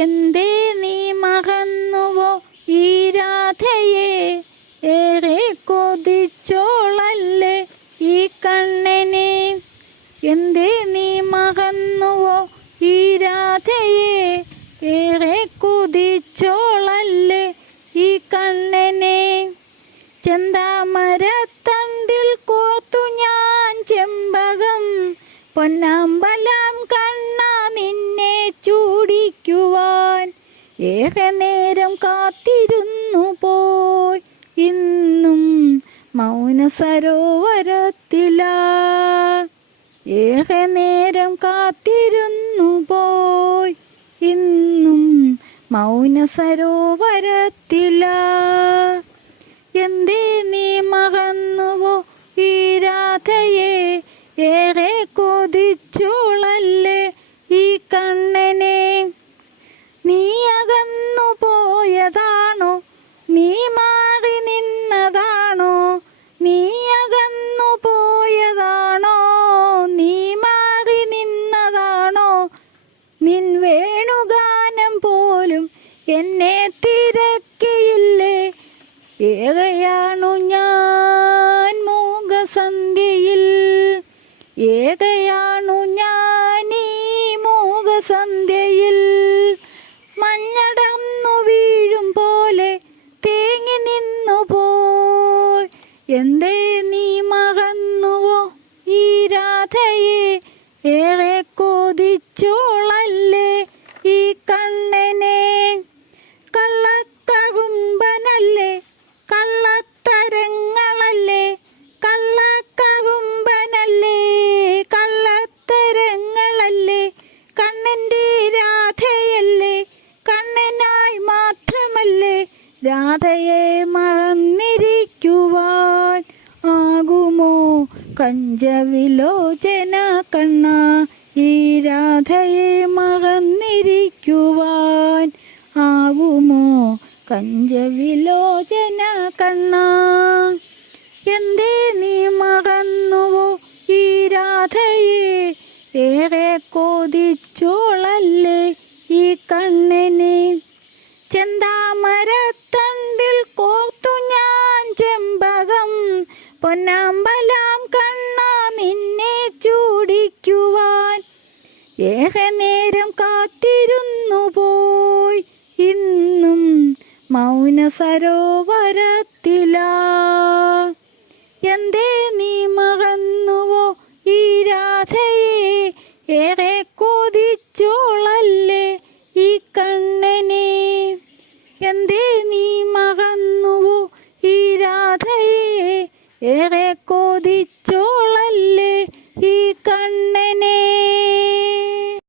എന്തേ നീ മറന്നുവോ ഈ രാധയെ? ഏറെ കൊതിച്ചോളല്ലേ ഈ കണ്ണനെ? എന്തേ നീ മറന്നുവോ ഈ രാധയെ? ഏറെ കൊതിച്ചോളല്ലേ ഈ കണ്ണനെ? ചെന്താമരത്തണ്ടിൽ കോർത്തു ഞാൻ ചെമ്പകം പൊന്നാമ്പലം ഏറെ നേരം കാത്തിരുന്നു പോയി ഇന്നും മൗന സരോവരത്തില. ഏറെ നേരം കാത്തിരുന്നു പോയി ഇന്നും മൗന സരോവരത്തില. എന്തേ നീ മറന്നുവോ ഈ രാധയെ? ഏറെ കൊതിച്ചോളല്ലേ ഏകയാണു ഞാൻ മൂകസന്ധ്യയിൽ. ഏകയാണു ഞാൻ ഈ മൂകസന്ധ്യയിൽ. മഞ്ഞടന്നു വീഴും പോലെ തേങ്ങി നിന്നു പോയി എന്തേ രാധയെ മറന്നിരിക്കുവാൻ ആകുമോ കഞ്ചവിലോചന കണ്ണ? ഈ രാധയെ മറന്നിരിക്കുവാൻ ആകുമോ കഞ്ചവിലോചന കണ്ണ? എന്തേ നീ മറന്നുവോ ഈ രാധയെ? ഏറെ കോതിച്ചോളല്ലേ ഈ കണ്ണനെ? ചെന്താമരത്തണ്ടിൽ പൊന്നാമ്പലാം കണ്ണ നിന്നെ ചൂടിക്കുവാൻ. ഏറെ നേരം കാത്തിരുന്നു പോയി. ഇന്നും മൗന സരോവരത്തില. എന്തേ നീ മറന്നുവോ ഈ രാധയെ? ഏറെ ഏറെ കൊതിച്ചോളല്ലേ